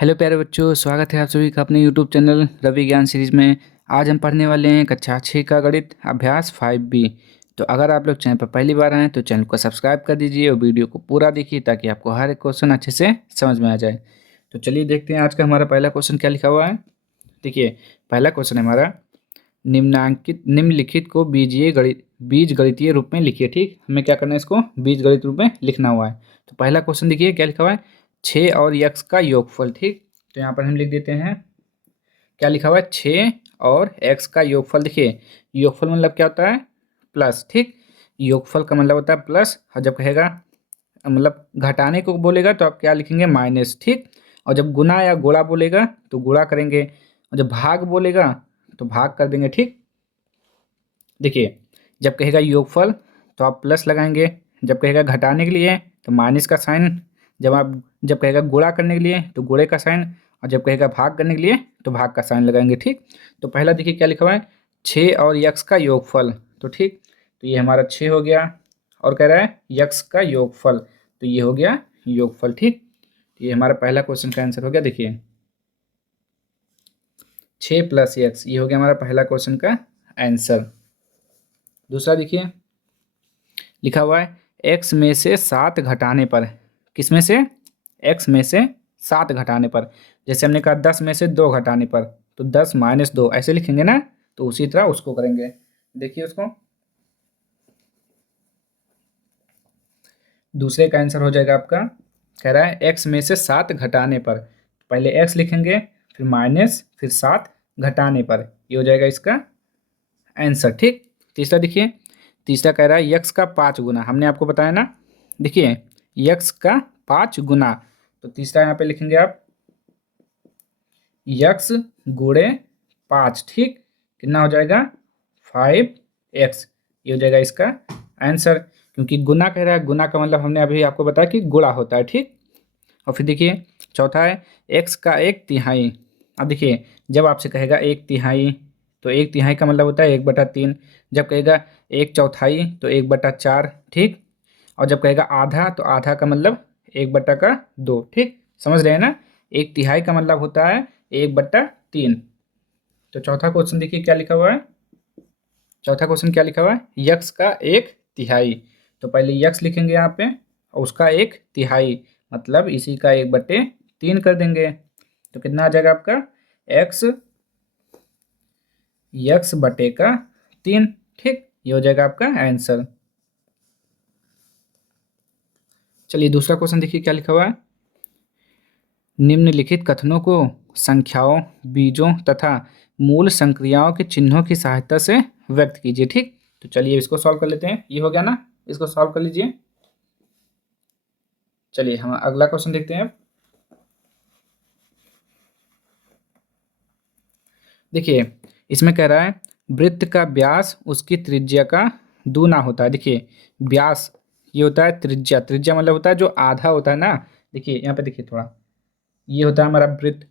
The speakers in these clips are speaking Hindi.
हेलो प्यारे बच्चों, स्वागत है आप सभी का अपने यूट्यूब चैनल रवि ज्ञान सीरीज में। आज हम पढ़ने वाले हैं कक्षा 6 का गणित अभ्यास 5B। तो अगर आप लोग चैनल पर पहली बार आए तो चैनल को सब्सक्राइब कर दीजिए और वीडियो को पूरा देखिए ताकि आपको हर एक क्वेश्चन अच्छे से समझ में आ जाए। तो चलिए देखते हैं आज का हमारा पहला क्वेश्चन क्या लिखा हुआ है। देखिए, पहला क्वेश्चन है हमारा, निम्नलिखित को बीज गणितीय रूप में लिखिए। ठीक, हमें क्या करना है, इसको बीज गणित रूप में लिखना हुआ है। तो पहला क्वेश्चन देखिए क्या लिखा हुआ है, 6 और x का योगफल। ठीक, तो यहाँ पर हम लिख देते हैं क्या लिखा हुआ है, 6 और x का योगफल। देखिए, योगफल मतलब क्या होता है, प्लस। ठीक, योगफल का मतलब होता है प्लस, और जब कहेगा मतलब घटाने को बोलेगा तो आप क्या लिखेंगे, माइनस। ठीक, और जब गुना या गुणा बोलेगा तो गुणा करेंगे, और जब भाग बोलेगा तो भाग कर देंगे। ठीक, देखिए, जब कहेगा योगफल तो आप प्लस लगाएंगे, जब कहेगा घटाने के लिए तो माइनस का साइन, जब कहेगा गुणा करने के लिए तो गुणे का साइन, और जब कहेगा भाग करने के लिए तो भाग का साइन लगाएंगे। ठीक, तो पहला देखिए क्या लिखा हुआ है, 6 और यक्स का योगफल। तो ठीक, तो ये हमारा 6 हो गया, और कह रहा है यक्स का योगफल, तो ये हो गया योगफल। ठीक, तो ये हमारा पहला क्वेश्चन का आंसर हो गया। देखिए, 6 प्लस यक्स, ये हो गया हमारा पहला क्वेश्चन का आंसर। दूसरा देखिए लिखा हुआ है, x में से 7 घटाने पर। किस में से, x में से 7 घटाने पर। जैसे हमने कहा 10 में से 2 घटाने पर, तो 10 माइनस 2 ऐसे लिखेंगे ना, तो उसी तरह उसको करेंगे। देखिए उसको, दूसरे का आंसर हो जाएगा आपका, कह रहा है x में से 7 घटाने पर। पहले x लिखेंगे, फिर माइनस, फिर 7 घटाने पर, ये हो जाएगा इसका आंसर। ठीक, तीसरा देखिए, तीसरा कह रहा है यक्स का 5 गुना। हमने आपको बताया ना, देखिए यक्स का 5 गुना, तो तीसरा यहाँ पे लिखेंगे आप यक्स गुणे 5। ठीक, कितना हो जाएगा, 5x, ये हो जाएगा इसका आंसर। क्योंकि गुना कह रहा है, गुना का मतलब हमने अभी आपको बताया कि गुणा होता है। ठीक, और फिर देखिए चौथा है x का 1/3। अब देखिए, जब आपसे कहेगा 1/3, तो 1/3 का मतलब होता है 1/3। जब कहेगा 1/4 तो 1/4। ठीक, और जब कहेगा आधा तो आधा का मतलब 1/2। ठीक, समझ रहे हैं ना, 1/3 का मतलब होता है 1/3। तो चौथा क्वेश्चन देखिए क्या लिखा हुआ है, चौथा क्वेश्चन क्या लिखा हुआ है, यक्स का 1/3। तो पहले यक्स लिखेंगे यहाँ पे, और उसका 1/3 मतलब इसी का 1/3 कर देंगे। तो कितना आ जाएगा आपका, एक्स यक्स बटे का 3। ठीक, ये हो जाएगा आपका आंसर। चलिए दूसरा क्वेश्चन देखिए क्या लिखा हुआ है, निम्नलिखित कथनों को संख्याओं, बीजों तथा मूल संक्रियाओं के चिन्हों की सहायता से व्यक्त कीजिए। ठीक, तो चलिए इसको सॉल्व कर लेते हैं, ये हो गया ना, इसको सॉल्व कर लीजिए। चलिए हम अगला क्वेश्चन देखते हैं। देखिए, इसमें कह रहा है वृत्त का व्यास उसकी त्रिज्या का दूना होता है। देखिए, व्यास ये होता है त्रिज्या, त्रिज्या मतलब होता है जो आधा होता है ना। देखिए यहाँ पे देखिए थोड़ा, ये होता है हमारा वृत्त,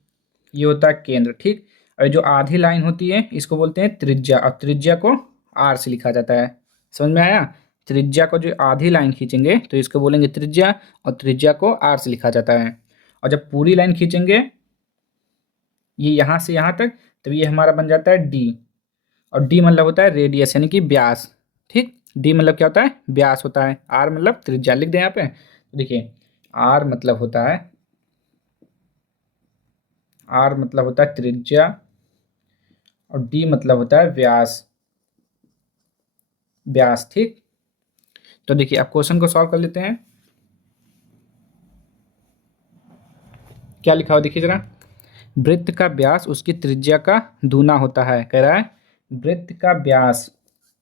ये होता है केंद्र। ठीक, और जो आधी लाइन होती है इसको बोलते हैं त्रिज्या, और त्रिज्या को आर से लिखा जाता है। समझ में आया, त्रिज्या को जो आधी लाइन खींचेंगे तो इसको बोलेंगे त्रिज्या, और त्रिज्या को आर से लिखा जाता है। और जब पूरी लाइन खींचेंगे ये यहाँ से यहाँ तक, तो ये हमारा बन जाता है डी, और डी मतलब होता है रेडियस यानी कि व्यास। ठीक, डी मतलब क्या होता है, व्यास होता है। आर मतलब त्रिज्या, लिख दें यहाँ पे। तो देखिए आर मतलब होता है, आर मतलब होता है त्रिज्या, और डी मतलब होता है व्यास, व्यास। ठीक, तो देखिए आप क्वेश्चन को सॉल्व कर लेते हैं। क्या लिखा हुआ देखिए जरा, वृत्त का व्यास उसकी त्रिज्या का दूना होता है। कह रहा है वृत्त का व्यास,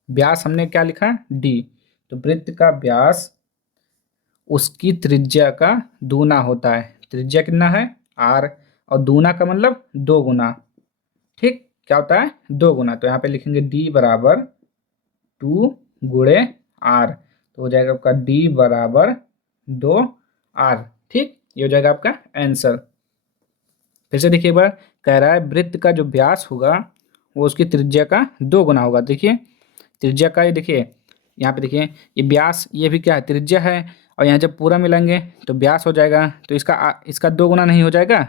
व्यास हमने क्या लिखा, डी, तो वृत्त का व्यास उसकी त्रिज्या का दूना होता है। त्रिज्या कितना है, आर, और दूना का मतलब 2 गुना। ठीक, क्या होता है, 2 गुना। तो यहाँ पे लिखेंगे डी बराबर 2 गुणे आर, तो हो जाएगा आपका डी बराबर 2 आर। ठीक, ये हो जाएगा आपका आंसर। फिर से देखिए एक बार, कह रहा है वृत्त का जो व्यास होगा वो उसकी त्रिज्या का 2 गुना होगा। देखिए त्रिज्या का, ये देखिए यहाँ पे देखिए, ये व्यास ये भी क्या है, त्रिज्या है, और यहाँ जब पूरा मिलाएंगे तो व्यास हो जाएगा, तो इसका 2 गुना नहीं हो जाएगा,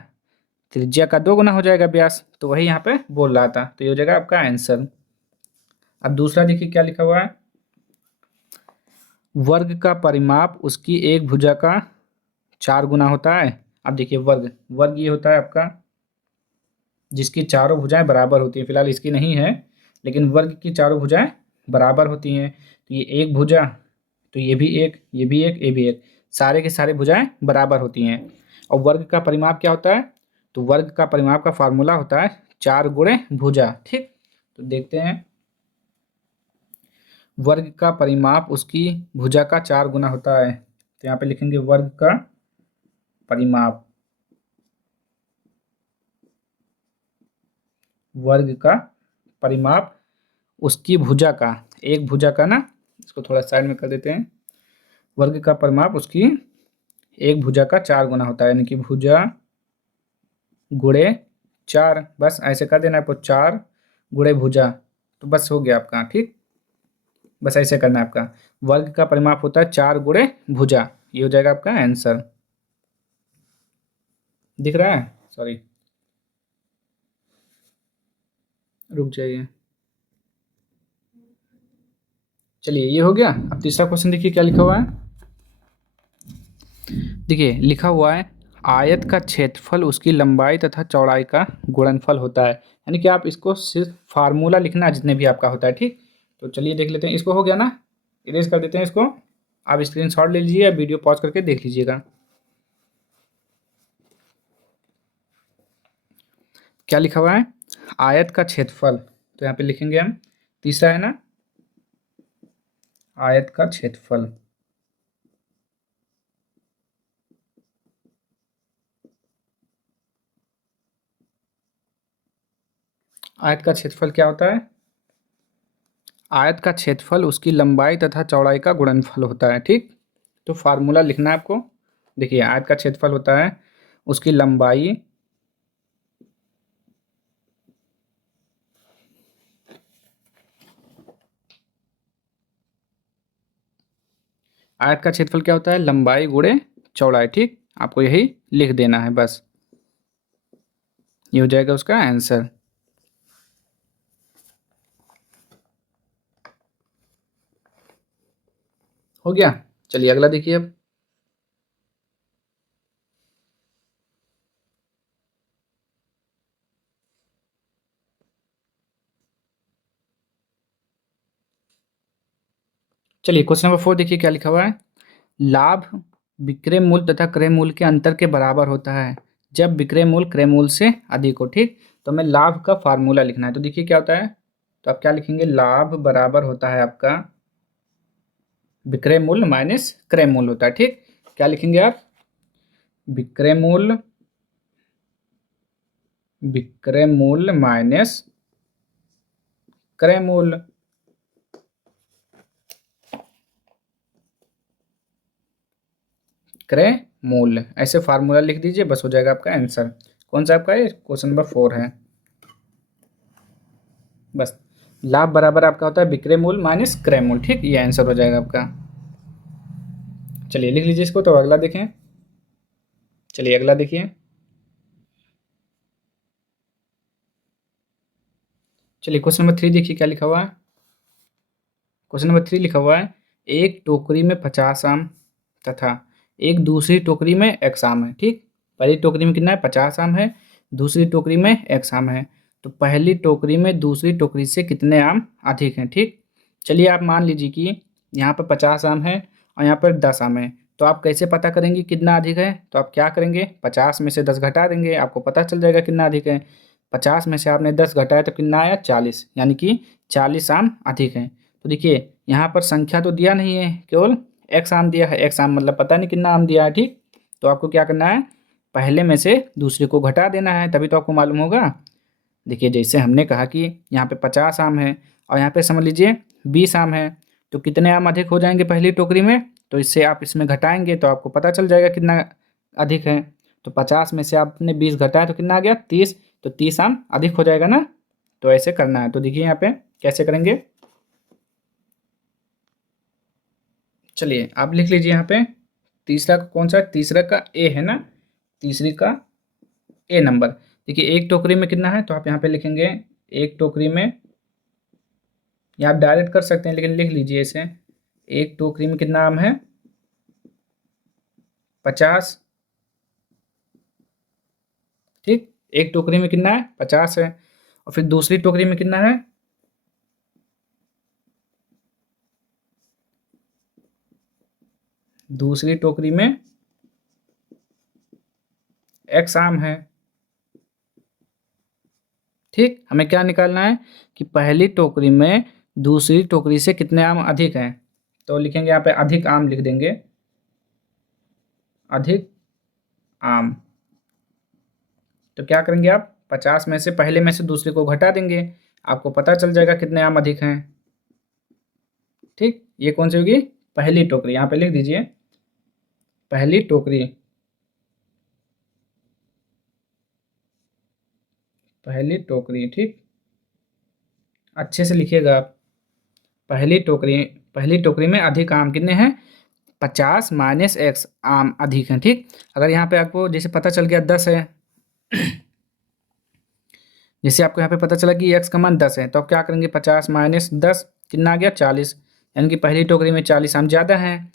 त्रिज्या का 2 गुना हो जाएगा व्यास, तो वही यहाँ पे बोल रहा था, तो ये हो जाएगा आपका आंसर। अब दूसरा देखिए क्या लिखा हुआ है, वर्ग का परिमाप उसकी एक भुजा का 4 गुना होता है। अब देखिए वर्ग, वर्ग ये होता है आपका जिसकी चारों भुजाएं बराबर होती हैं, फिलहाल इसकी नहीं है, लेकिन वर्ग की चारों भुजाएं बराबर होती हैं। तो ये एक भुजा, तो ये भी एक, ये भी एक, ये भी एक, सारे के सारे भुजाएं बराबर होती हैं। और वर्ग का परिमाप क्या होता है, तो वर्ग का परिमाप का फार्मूला होता है 4 गुणे भुजा। ठीक, तो देखते हैं, वर्ग का परिमाप उसकी भुजा का 4 गुना होता है, तो यहाँ पे लिखेंगे वर्ग का परिमाप, वर्ग का परिमाप उसकी भुजा का, एक भुजा का ना, इसको थोड़ा साइड में कर देते हैं, वर्ग का परिमाप उसकी एक भुजा का 4 गुना होता है, यानी कि भुजा गुणे 4, बस ऐसे कर देना है आपको, 4 गुणे भुजा, तो बस हो गया आपका। ठीक, बस ऐसे करना है आपका, वर्ग का परिमाप होता है 4 गुणे भुजा, ये हो जाएगा आपका आंसर। दिख रहा है, सॉरी रुक जाइए, चलिए ये हो गया। अब तीसरा क्वेश्चन देखिए क्या लिखा हुआ है, देखिए लिखा हुआ है आयत का क्षेत्रफल उसकी लंबाई तथा चौड़ाई का गुणनफल होता है, यानी कि आप इसको सिर्फ फार्मूला लिखना जितने भी आपका होता है। ठीक, तो चलिए देख लेते हैं, इसको हो गया ना, इरेज कर देते हैं इसको, आप स्क्रीनशॉट ले लीजिए या वीडियो पॉज करके देख लीजिएगा। क्या लिखा हुआ है, आयत का क्षेत्रफल, तो यहाँ पे लिखेंगे हम, तीसरा है ना, आयत का क्षेत्रफल, आयत का क्षेत्रफल क्या होता है, आयत का क्षेत्रफल उसकी लंबाई तथा चौड़ाई का गुणनफल होता है। ठीक, तो फार्मूला लिखना है आपको, देखिए आयत का क्षेत्रफल होता है उसकी लंबाई आयत का क्षेत्रफल क्या होता है, लंबाई गुणे चौड़ाई। ठीक, आपको यही लिख देना है बस, ये हो जाएगा उसका आंसर। हो गया, चलिए अगला देखिए अब, चलिए क्वेश्चन नंबर 4 देखिए क्या लिखा हुआ है, लाभ विक्रय मूल्य तथा क्रय मूल्य के अंतर के बराबर होता है जब विक्रय मूल्य क्रय मूल्य से अधिक हो। ठीक, तो हमें लाभ का फार्मूला लिखना है, तो देखिए क्या होता है, तो आप क्या लिखेंगे, लाभ बराबर होता है आपका विक्रय मूल्य माइनस क्रय मूल्य होता है। ठीक, क्या लिखेंगे आप, विक्रय मूल्य, विक्रय मूल्य माइनस क्रय मूल्य, क्रय मूल्य, ऐसे फार्मूला लिख दीजिए, बस हो जाएगा आपका आंसर। कौन सा आपका है, क्वेश्चन नंबर 4 है। बस लाभ बराबर आपका होता है विक्रय मूल्य माइनस क्रय मूल्य। ठीक, ये आंसर हो जाएगा आपका। चलिए लिख लीजिए इसको, तो अगला देखें, चलिए अगला देखिए, चलिए क्वेश्चन नंबर 3 देखिए क्या लिखा हुआ है, क्वेश्चन नंबर 3 लिखा हुआ है एक टोकरी में 50 आम तथा एक दूसरी टोकरी में x आम है। ठीक, पहली टोकरी में कितना है, 50 आम है, दूसरी टोकरी में x आम है, तो पहली टोकरी में दूसरी टोकरी से कितने आम अधिक हैं। ठीक, चलिए आप मान लीजिए कि यहाँ पर 50 आम है और यहाँ पर 10 आम है, तो आप कैसे पता करेंगे कितना अधिक है, तो आप क्या करेंगे, 50 में से 10 घटा देंगे, आपको पता चल जाएगा कितना अधिक है। 50 में से आपने 10 घटाया तो कितना आया, 40, यानी कि 40 आम अधिक हैं। तो देखिए यहाँ पर संख्या तो दिया नहीं है, केवल एक्स आम दिया है, एक्स आम मतलब पता नहीं कितना आम दिया है। ठीक, तो आपको क्या करना है, पहले में से दूसरे को घटा देना है, तभी तो आपको मालूम होगा। देखिए जैसे हमने कहा कि यहाँ पे 50 आम है और यहाँ पे समझ लीजिए 20 आम है, तो कितने आम अधिक हो जाएंगे पहली टोकरी में, तो इससे आप इसमें घटाएंगे तो आपको पता चल जाएगा कितना अधिक है। तो 50 में से आपने 20 घटाया तो कितना आ गया, 30, तो 30 आम अधिक हो जाएगा ना, तो ऐसे करना है। तो देखिए यहाँ पे कैसे करेंगे, चलिए आप लिख लीजिए यहाँ पे, तीसरा का कौन सा है, तीसरा का ए है ना, तीसरी का ए नंबर। देखिए एक टोकरी में कितना है, तो आप यहाँ पे लिखेंगे एक टोकरी में, या आप डायरेक्ट कर सकते हैं लेकिन लिख लीजिए इसे। एक टोकरी में कितना आम है, 50। ठीक, एक टोकरी में कितना है, 50 है। और फिर दूसरी टोकरी में कितना है, दूसरी टोकरी में एक्स आम है। ठीक, हमें क्या निकालना है कि पहली टोकरी में दूसरी टोकरी से कितने आम अधिक हैं। तो लिखेंगे यहाँ पे अधिक आम लिख देंगे, अधिक आम। तो क्या करेंगे आप, 50 में से पहले में से दूसरे को घटा देंगे, आपको पता चल जाएगा कितने आम अधिक हैं। ठीक, ये कौन सी होगी, पहली टोकरी। यहाँ पे लिख दीजिए पहली टोकरी, पहली टोकरी। ठीक, अच्छे से लिखिएगा आप। पहली टोकरी, पहली टोकरी में अधिक आम कितने हैं, 50 माइनस एक्स आम अधिक हैं। ठीक, अगर यहाँ पे आपको जैसे पता चल गया 10 है, जैसे आपको यहाँ पे पता चला कि एक्स का मान 10 है, तो आप क्या करेंगे, 50 माइनस 10 कितना आ गया, 40। यानी कि पहली टोकरी में 40 आम ज़्यादा हैं।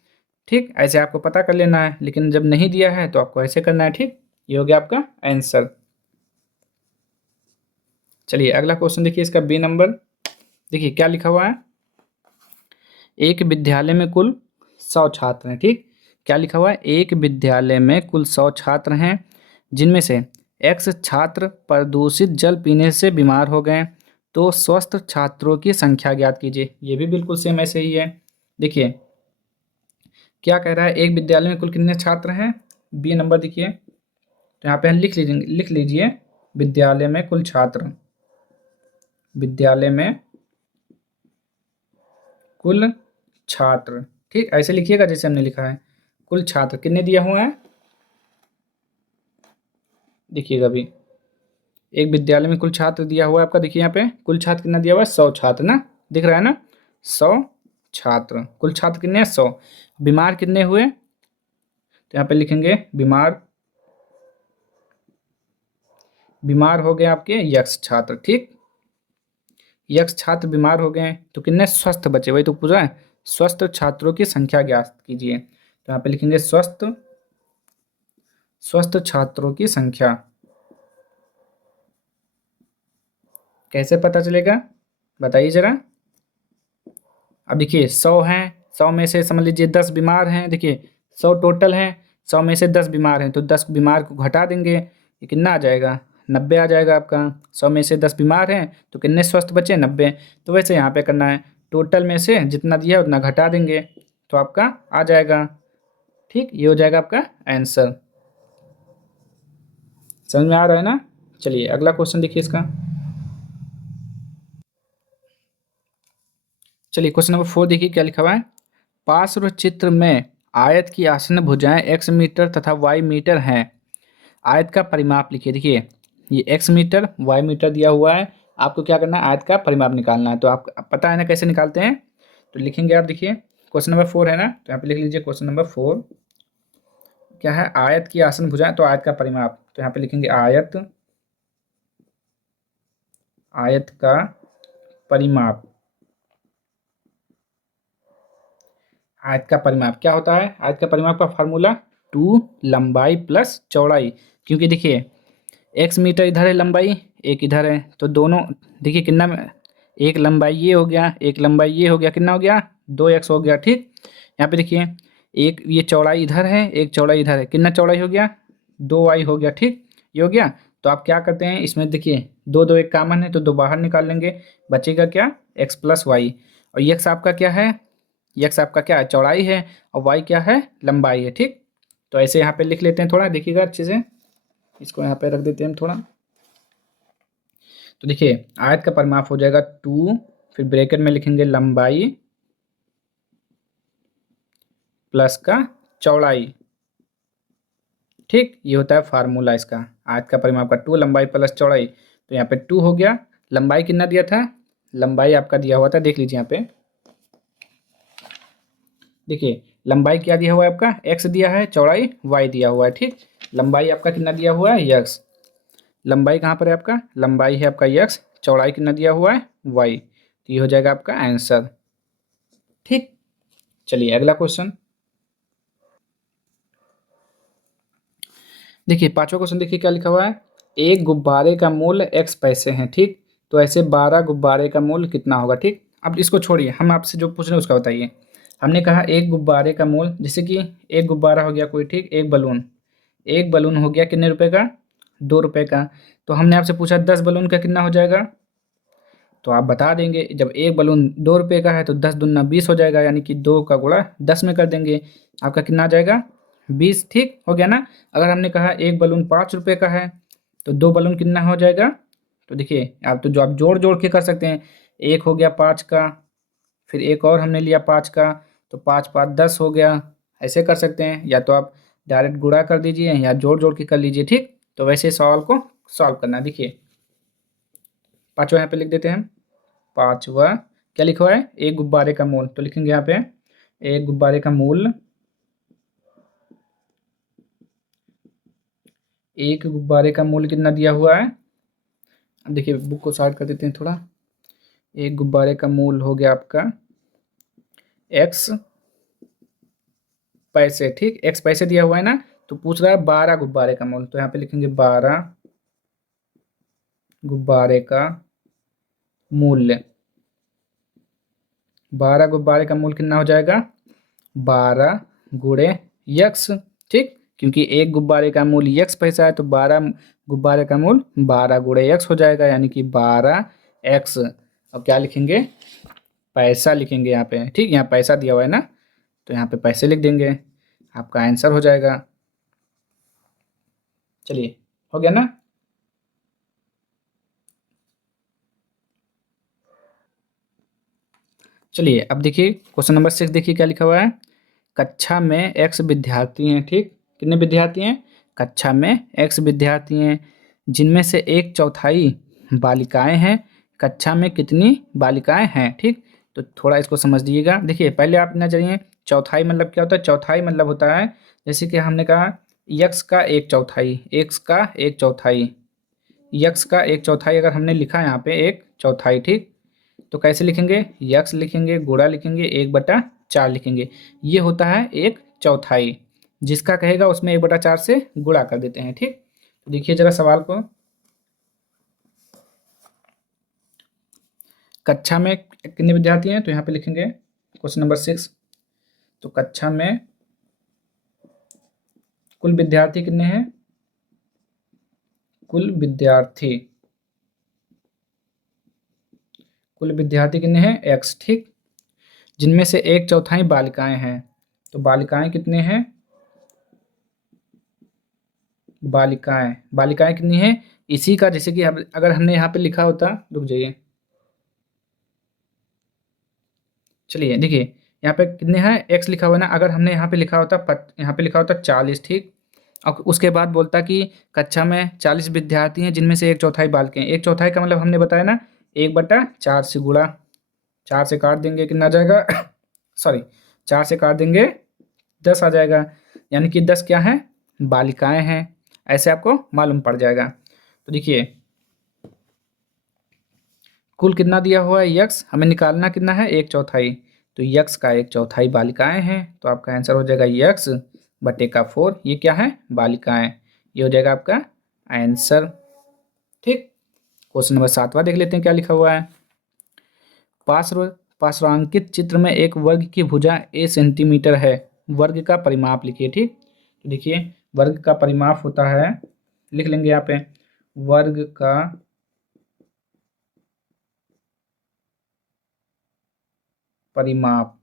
ठीक, ऐसे आपको पता कर लेना है, लेकिन जब नहीं दिया है तो आपको ऐसे करना है। ठीक, ये हो गया आपका आंसर। चलिए अगला क्वेश्चन देखिए, इसका बी नंबर। देखिए क्या लिखा हुआ है, एक विद्यालय में कुल 100 छात्र हैं। ठीक, क्या लिखा हुआ है, एक विद्यालय में कुल 100 छात्र हैं, जिनमें से एक्स छात्र प्रदूषित जल पीने से बीमार हो गए, तो स्वस्थ छात्रों की संख्या ज्ञात कीजिए। ये भी बिल्कुल सेम ऐसे ही है। देखिए क्या कह रहा है, एक विद्यालय में कुल कितने छात्र हैं, बी नंबर देखिए। तो यहाँ पे हम लिख लीजिए विद्यालय में कुल छात्र, विद्यालय में कुल छात्र। ठीक, ऐसे लिखिएगा जैसे हमने लिखा है, कुल छात्र कितने दिया हुआ है, देखिएगा अभी एक विद्यालय में कुल छात्र दिया हुआ है आपका। देखिए यहाँ पे कुल छात्र कितना दिया हुआ है, 100 छात्र ना, दिख रहा है ना, 100 छात्र। कुल छात्र कितने हैं, 100। बीमार कितने हुए, तो यहाँ पे लिखेंगे बीमार, बीमार हो गए आपके यक्स छात्र। ठीक, यक्स छात्र बीमार हो गए, तो कितने स्वस्थ बचे, वही तो पूछा है, स्वस्थ छात्रों की संख्या ज्ञात कीजिए। तो यहाँ पे लिखेंगे स्वस्थ, स्वस्थ छात्रों की संख्या। कैसे पता चलेगा, बताइए जरा। अब देखिए 100 हैं, 100 में से समझ लीजिए 10 बीमार हैं। देखिए 100 टोटल हैं, 100 में से 10 बीमार हैं, तो 10 बीमार को घटा देंगे, ये कितना आ जाएगा, 90 आ जाएगा आपका। 100 में से 10 बीमार हैं तो कितने स्वस्थ बचे, 90। तो वैसे यहाँ पे करना है, टोटल में से जितना दिया है उतना घटा देंगे, तो आपका आ जाएगा। ठीक, ये हो जाएगा आपका आंसर। समझ में आ रहा है ना। चलिए अगला क्वेश्चन देखिए इसका। चलिए क्वेश्चन नंबर 4 देखिए क्या लिखा हुआ है, पार्श्व चित्र में आयत की आसन्न भुजाएं x मीटर तथा y मीटर हैं, आयत का परिमाप लिखिए। देखिए ये x मीटर y मीटर दिया हुआ है, आपको क्या करना है, आयत का परिमाप निकालना है। तो आप पता है ना कैसे निकालते हैं, तो लिखेंगे आप। देखिए क्वेश्चन नंबर 4 है ना, तो यहाँ पे लिख लीजिए क्वेश्चन नंबर 4 क्या है, आयत की आसन्न भुजाएं, तो आयत का परिमाप। तो यहाँ पे लिखेंगे आयत, आयत का परिमाप। आयत का परिमाप क्या होता है, आयत का परिमाप का फार्मूला 2 लंबाई प्लस चौड़ाई। क्योंकि देखिए x मीटर इधर है, लंबाई एक इधर है, तो दोनों देखिए कितना एक लंबाई ये हो गया, एक लंबाई ये हो गया, कितना हो गया, 2x हो गया। ठीक, यहाँ पे देखिए एक ये चौड़ाई इधर है, एक चौड़ाई इधर है, कितना चौड़ाई हो गया, 2y हो गया। ठीक, ये हो गया। तो आप क्या करते हैं इसमें, देखिए दो दो एक कॉमन है तो दो बाहर निकाल लेंगे, बचेगा क्या, x प्लस वाई। और x आपका क्या है, x आपका क्या है, चौड़ाई है, और y क्या है, लंबाई है। ठीक, तो ऐसे यहाँ पे लिख लेते हैं, थोड़ा देखिएगा अच्छे से, इसको यहाँ पे रख देते हैं हम थोड़ा। तो देखिए आयत का परिमाप हो जाएगा 2, फिर ब्रैकेट में लिखेंगे लंबाई प्लस का चौड़ाई। ठीक, ये होता है फार्मूला इसका, आयत का परिमाप का 2 लंबाई प्लस चौड़ाई। तो यहाँ पे 2 हो गया, लंबाई कितना दिया था, लंबाई आपका दिया हुआ था, देख लीजिए यहाँ पे। देखिए लंबाई क्या दिया हुआ है आपका, x दिया है, चौड़ाई y दिया हुआ है। ठीक, लंबाई आपका कितना दिया हुआ है, x, लंबाई कहाँ पर है आपका, लंबाई है आपका x, चौड़ाई कितना दिया हुआ है y, तो ये हो जाएगा आपका आंसर। ठीक, चलिए अगला क्वेश्चन देखिए, पांचवा क्वेश्चन देखिए क्या लिखा हुआ है। एक गुब्बारे का मूल्य x पैसे हैं, ठीक, तो ऐसे 12 गुब्बारे का मूल्य कितना होगा। ठीक, अब इसको छोड़िए, हम आपसे जो पूछ रहे हैं उसका बताइए। हमने कहा एक गुब्बारे का मूल्य, जैसे कि एक गुब्बारा हो गया कोई, ठीक, एक बलून हो गया कितने रुपए का, 2 रुपए का। तो हमने आपसे पूछा 10 बलून का कितना हो जाएगा, तो आप बता देंगे जब एक बलून 2 रुपए का है तो 10 दूना 20 हो जाएगा, यानी कि 2 का गुणा 10 में कर देंगे, आपका कितना आ जाएगा 20। ठीक हो गया ना। अगर हमने कहा एक बलून 5 रुपए का है तो 2 बलून कितना हो जाएगा, तो देखिए आप तो जो आप जोड़ जोड़ के कर सकते हैं, एक हो गया 5 का, फिर एक और हमने लिया 5 का, तो 5 5 10 हो गया। ऐसे कर सकते हैं, या तो आप डायरेक्ट गुणा कर दीजिए या जोड़ जोड़ के कर लीजिए। ठीक, तो वैसे सवाल को सॉल्व करना है। देखिए पाँचवा यहाँ पे लिख देते हैं। पांचवा क्या लिखा हुआ है, एक गुब्बारे का मूल, तो लिखेंगे यहाँ पे एक गुब्बारे का मूल, एक गुब्बारे का मूल कितना दिया हुआ है। अब देखिए बुक को साइड कर देते हैं थोड़ा। एक गुब्बारे का मूल हो गया आपका x पैसे, ठीक, x पैसे दिया हुआ है ना, तो पूछ रहा है 12 गुब्बारे का मूल, तो यहाँ पे लिखेंगे 12 गुब्बारे का मूल्य। 12 गुब्बारे का मूल कितना हो जाएगा, 12 गुणे यक्स, ठीक, क्योंकि एक गुब्बारे का मूल यक्स पैसा है तो 12 गुब्बारे का मूल 12 गुणे यक्स हो जाएगा, यानी कि 12x। अब क्या लिखेंगे, पैसा लिखेंगे यहाँ पे, ठीक, यहाँ पैसा दिया हुआ है ना, तो यहाँ पे पैसे लिख देंगे, आपका आंसर हो जाएगा। चलिए हो गया ना। चलिए अब देखिए क्वेश्चन नंबर 6 देखिए क्या लिखा हुआ है। कक्षा में x विद्यार्थी हैं, ठीक, कितने विद्यार्थी हैं, कक्षा में x विद्यार्थी हैं, जिनमें से एक चौथाई बालिकाएं हैं। कक्षा में कितनी बालिकाएं हैं, ठीक, तो थोड़ा इसको समझ लीजिएगा। देखिए पहले आप ना जानिए चौथाई मतलब क्या होता है। चौथाई मतलब होता है, जैसे कि हमने कहा x का एक चौथाई, x का एक चौथाई, x का एक चौथाई अगर हमने लिखा है यहाँ पे एक चौथाई, ठीक, तो कैसे लिखेंगे, यक्स लिखेंगे, गुणा लिखेंगे, 1/4 लिखेंगे, ये होता है एक चौथाई। जिसका कहेगा उसमें 1/4 से गुणा कर देते हैं। ठीक, तो देखिए जरा सवाल को, कक्षा में कितने विद्यार्थी हैं, तो यहाँ पे लिखेंगे क्वेश्चन नंबर 6, तो कक्षा में कुल विद्यार्थी कितने हैं, कुल विद्यार्थी कितने हैं x, ठीक, जिनमें से एक चौथाई बालिकाएं हैं, तो बालिकाएं कितने हैं, बालिकाएं कितनी हैं, इसी का जैसे कि अगर हमने यहाँ पे लिखा होता, रुक जाइए, चलिए देखिए यहाँ पे कितने हैं x लिखा हुआ है ना, अगर हमने यहाँ पे लिखा होता यहाँ पे लिखा होता 40, ठीक, और उसके बाद बोलता कि कक्षा में 40 विद्यार्थी हैं जिनमें से एक चौथाई बालिकाएं हैं। एक चौथाई का मतलब हमने बताया ना 1/4 से गुणा, 4 से काट देंगे कितना आ जाएगा सॉरी 4 से काट देंगे 10 आ जाएगा, यानी कि 10 क्या है, बालिकाएं हैं, ऐसे आपको मालूम पड़ जाएगा। तो देखिए कुल कितना दिया हुआ है यक्स, हमें निकालना कितना है एक चौथाई, तो यक्स का एक चौथाई बालिकाएं हैं, तो आपका आंसर हो जाएगा यक्स बटे का 4, ये क्या है बालिकाएं, ये हो जाएगा आपका आंसर। ठीक, क्वेश्चन नंबर 7वां देख लेते हैं क्या लिखा हुआ है। पार्श्वांकित चित्र में एक वर्ग की भुजा a सेंटीमीटर है, वर्ग का परिमाप लिखिए। ठीक, तो देखिए वर्ग का परिमाप होता है, लिख लेंगे यहाँ पे वर्ग का परिमाप,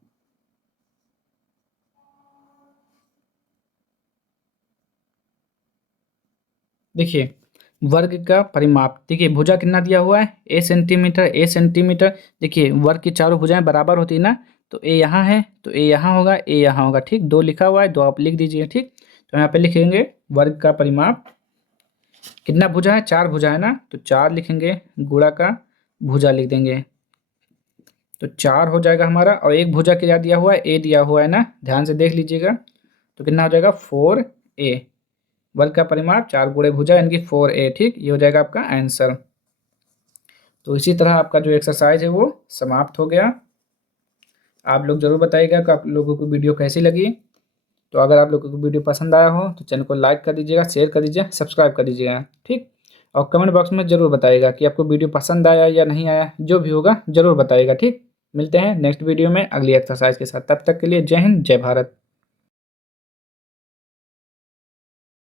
देखिए वर्ग का परिमाप, देखिए भुजा कितना दिया हुआ है a सेंटीमीटर, देखिए वर्ग की चारों भुजाएं बराबर होती है ना, तो a यहाँ है तो a यहाँ होगा, a यहाँ होगा, ठीक, 2 लिखा हुआ है 2 आप लिख दीजिए। ठीक, तो यहाँ पे लिखेंगे वर्ग का परिमाप, कितना भुजा है 4 भुजा है ना, तो 4 लिखेंगे, गुणा का भुजा लिख देंगे, तो 4 हो जाएगा हमारा, और एक भुजा क्या दिया हुआ है a दिया हुआ है ना, ध्यान से देख लीजिएगा, तो कितना हो जाएगा 4a, वर्ग का परिमाप 4 गुणे भुजा यानी कि 4a। ठीक, ये हो जाएगा आपका आंसर। तो इसी तरह आपका जो एक्सरसाइज है वो समाप्त हो गया। आप लोग ज़रूर बताइएगा कि आप लोगों को वीडियो कैसी लगी। तो अगर आप लोगों को वीडियो पसंद आया हो तो चैनल को लाइक कर दीजिएगा, शेयर कर दीजिए, सब्सक्राइब कर दीजिएगा। ठीक, और कमेंट बॉक्स में ज़रूर बताइएगा कि आपको वीडियो पसंद आया या नहीं आया, जो भी होगा ज़रूर बताइएगा। ठीक, मिलते हैं नेक्स्ट वीडियो में अगली एक्सरसाइज के साथ। तब तक के लिए जय हिंद, जय भारत।